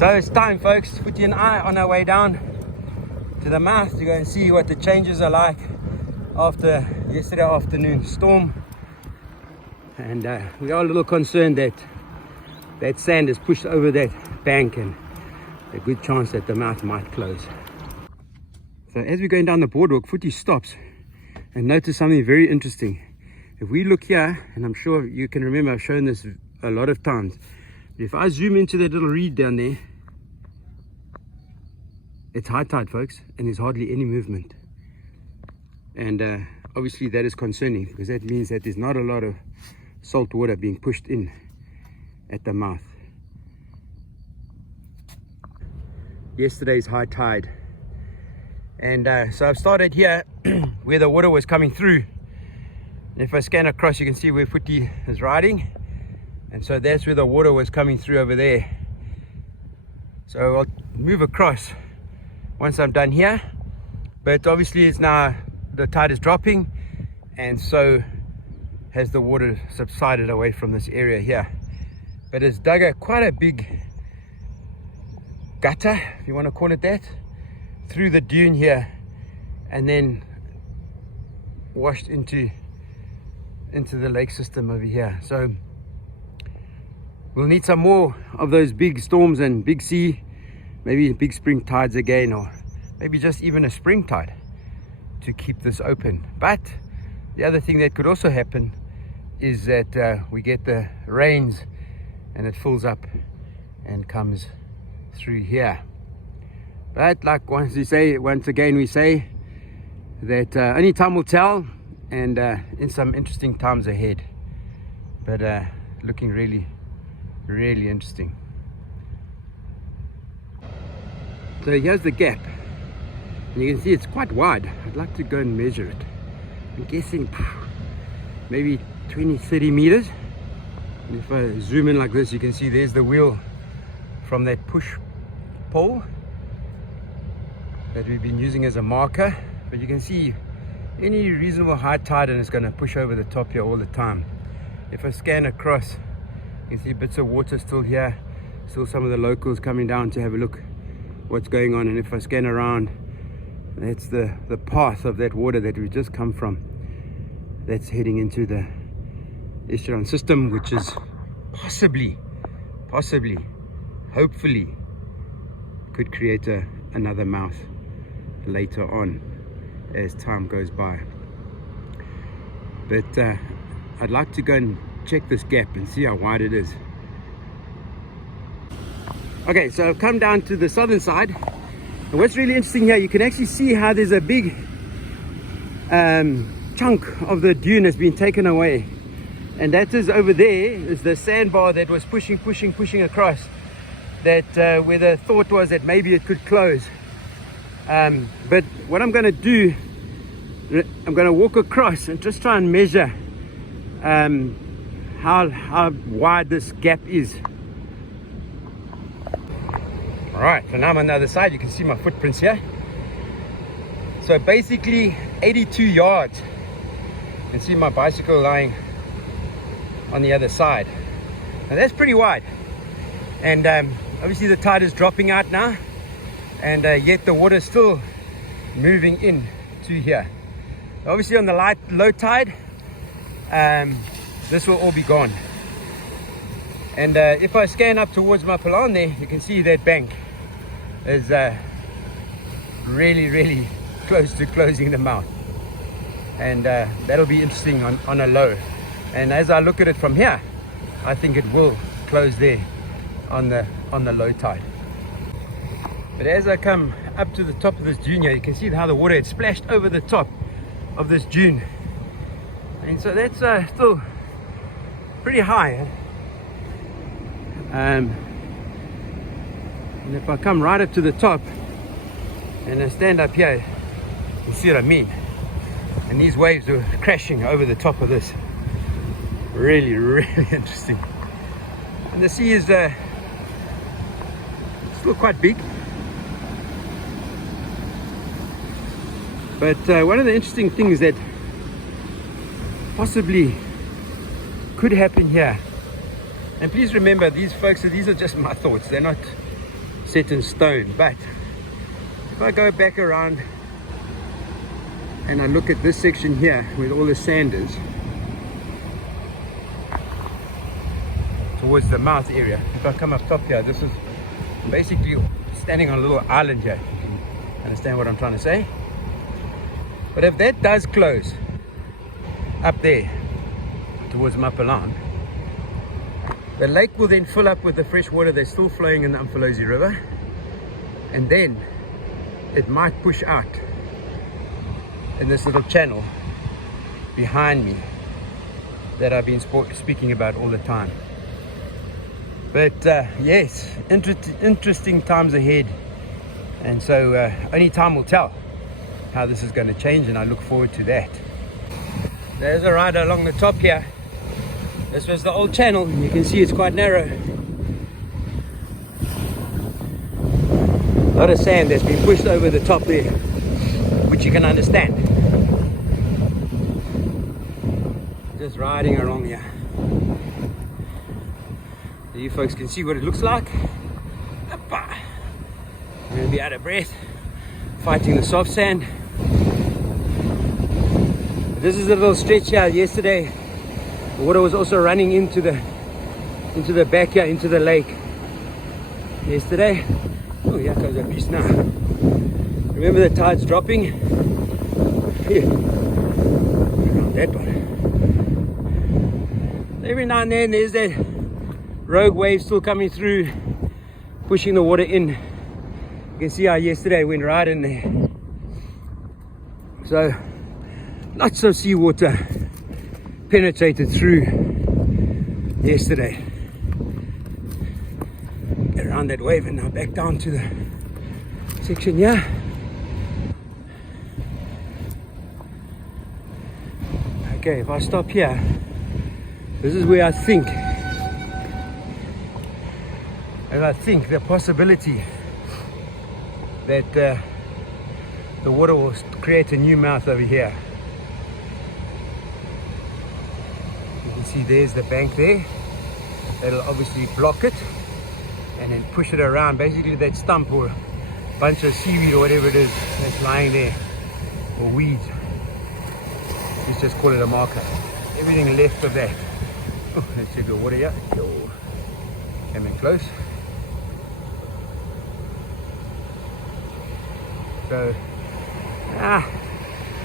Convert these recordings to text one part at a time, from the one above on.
So it's time, folks, Footy and I on our way down to the mouth to go and see what the changes are like after yesterday afternoon storm. And we are a little concerned that that sand is pushed over that bank and a good chance that the mouth might close. So as we're going down the boardwalk, Footy stops and notice something very interesting. If we look here, and I'm sure you can remember I've shown this a lot of times, if I zoom into that little reed down there, it's high tide, folks, and there's hardly any movement. And obviously that is concerning, because that means that there's not a lot of salt water being pushed in at the mouth. Yesterday's high tide, and so I've started here where the water was coming through. And if I scan across, you can see where Footy is riding, and so that's where the water was coming through over there. So I'll move across once I'm done here, but obviously it's now the tide is dropping, and so has the water subsided away from this area here. But it's dug quite a big gutter, if you want to call it that, through the dune here, and then washed into the lake system over here. So we'll need some more of those big storms and big sea, maybe big spring tides again, or maybe just even a spring tide to keep this open. But the other thing that could also happen is that we get the rains and it fills up and comes through here. But like once again we say that only time will tell, and in some interesting times ahead. But looking really interesting. So here's the gap, and you can see it's quite wide. I'd like to go and measure it. I'm guessing maybe 20-30 meters. And if I zoom in like this, you can see there's the wheel from that push pole that we've been using as a marker. But you can see any reasonable high tide and it's going to push over the top here all the time. If I scan across, you can see bits of water still here, still some of the locals coming down to have a look what's going on. And if I scan around, that's the path of that water that we've just come from, that's heading into the Estuary system, which is possibly, hopefully could create another mouth later on as time goes by. But I'd like to go and check this gap and see how wide it is. Okay, so I've come down to the southern side, and what's really interesting here, you can actually see how there's a big chunk of the dune has been taken away, and that is over there is the sandbar that was pushing across, that where the thought was that maybe it could close. But what I'm going to do, I'm going to walk across and just try and measure how wide this gap is. Alright, so now I'm on the other side. You can see my footprints here. So basically 82 yards. You can see my bicycle lying on the other side. Now that's pretty wide. And obviously the tide is dropping out now, and yet the water is still moving in to here. Obviously on the low tide, this will all be gone. And if I scan up towards my Pilan there, you can see that bank is really close to closing the mouth. And that'll be interesting on a low. And as I look at it from here, I think it will close there on the low tide. But as I come up to the top of this dune here, you can see how the water had splashed over the top of this dune. And so that's still pretty high. And if I come right up to the top and I stand up here, you see what I mean. And these waves are crashing over the top of this. Really interesting. And the sea is still quite big. But one of the interesting things that possibly could happen here, and please remember, these folks, these are just my thoughts, they're not set in stone. But if I go back around and I look at this section here where all the sand is, towards the mouth area, if I come up top here, this is basically standing on a little island here. You can understand what I'm trying to say? But if that does close up there towards Mapalan, the lake will then fill up with the fresh water that's still flowing in the Umfolozi River, and then it might push out in this little channel behind me that I've been speaking about all the time. But yes, interesting times ahead, and so only time will tell how this is going to change, and I look forward to that. There's a rider along the top here. This was the old channel, and you can see it's quite narrow. A lot of sand that's been pushed over the top there, which you can understand. Just riding along here. So you folks can see what it looks like. I'm going to be out of breath fighting the soft sand. This is a little stretch here. Yesterday the water was also running into the back here, into the lake yesterday. Oh, here comes a beast now. Remember the tide's dropping here around that one. Every now and then there's that rogue wave still coming through, pushing the water in. You can see how yesterday went right in there. So lots of seawater penetrated through yesterday. Get around that wave and now back down to the section here. Okay, if I stop here, this is where I think the possibility that the water will create a new mouth over here. You can see there's the bank there. That'll obviously block it and then push it around. Basically that stump or bunch of seaweed or whatever it is that's lying there, or weeds, let's just call it a marker. Everything left of that. Oh, let's check the water here. Oh, came in close. So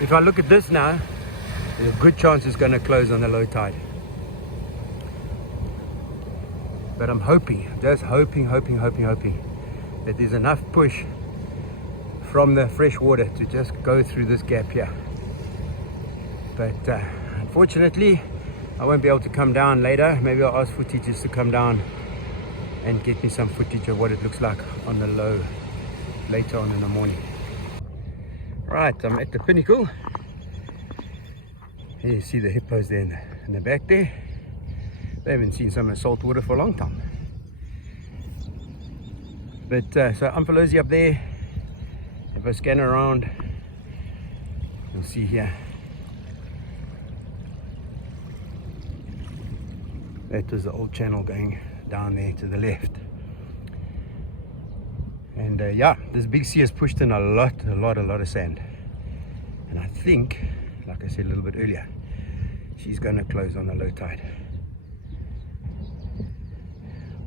if I look at this now, there's a good chance it's going to close on the low tide. But I'm hoping, just hoping that there's enough push from the fresh water to just go through this gap here. But unfortunately I won't be able to come down later. Maybe I'll ask footage to come down and get me some footage of what it looks like on the low later on in the morning. Right, I'm at the Pinnacle. Here you see the hippos there in the back there. They haven't seen some salt water for a long time. But so Umfolozi up there. If I scan around, you'll see here. That was the old channel going down there to the left. And yeah, this big sea has pushed in a lot of sand. And I think, like I said a little bit earlier, she's going to close on the low tide.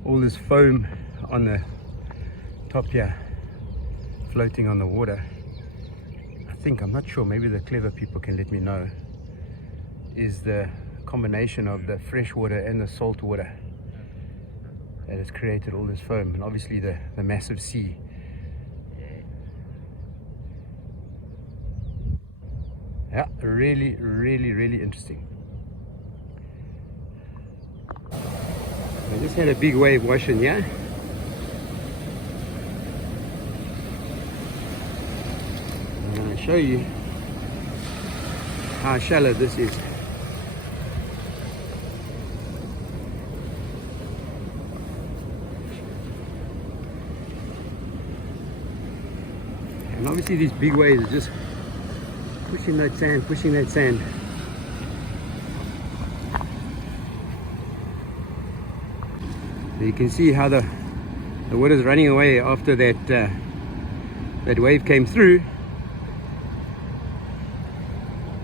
All this foam on the top here, floating on the water, I think, I'm not sure, maybe the clever people can let me know, is the combination of the fresh water and the salt water that has created all this foam, and obviously the massive sea. Yeah, really interesting. I just had a big wave washing here. I'm going to show you how shallow this is. And obviously these big waves are just pushing that sand. You can see how the The water's running away after that that wave came through.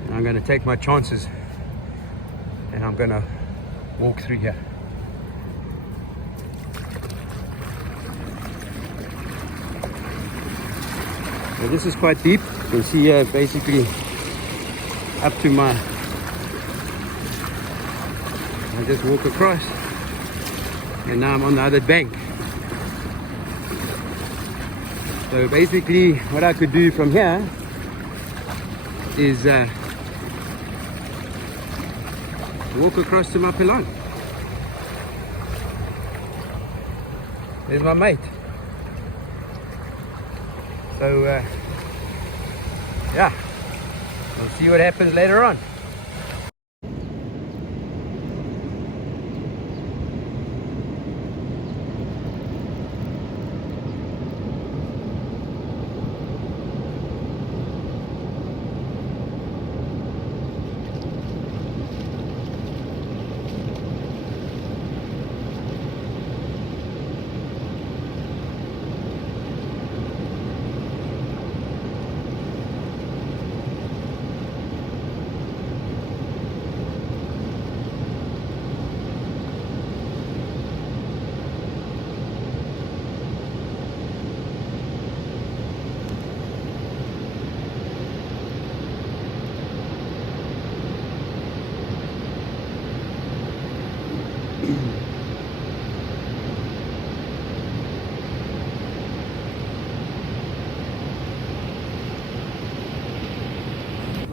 And I'm going to take my chances and I'm going to walk through here. So this is quite deep. You can see here basically up to my, I just walk across and now I'm on the other bank. So basically what I could do from here is walk across to my pilon. There's my mate. So yeah, we'll see what happens later on.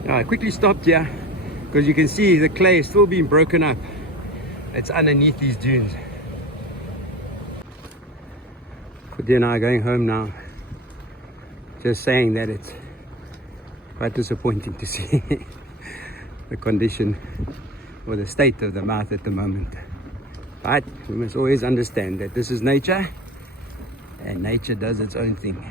I quickly stopped here because you can see the clay is still being broken up. It's underneath these dunes. Fudi and I are going home now. Just saying that it's quite disappointing to see the condition or the state of the mouth at the moment. But we must always understand that this is nature and nature does its own thing.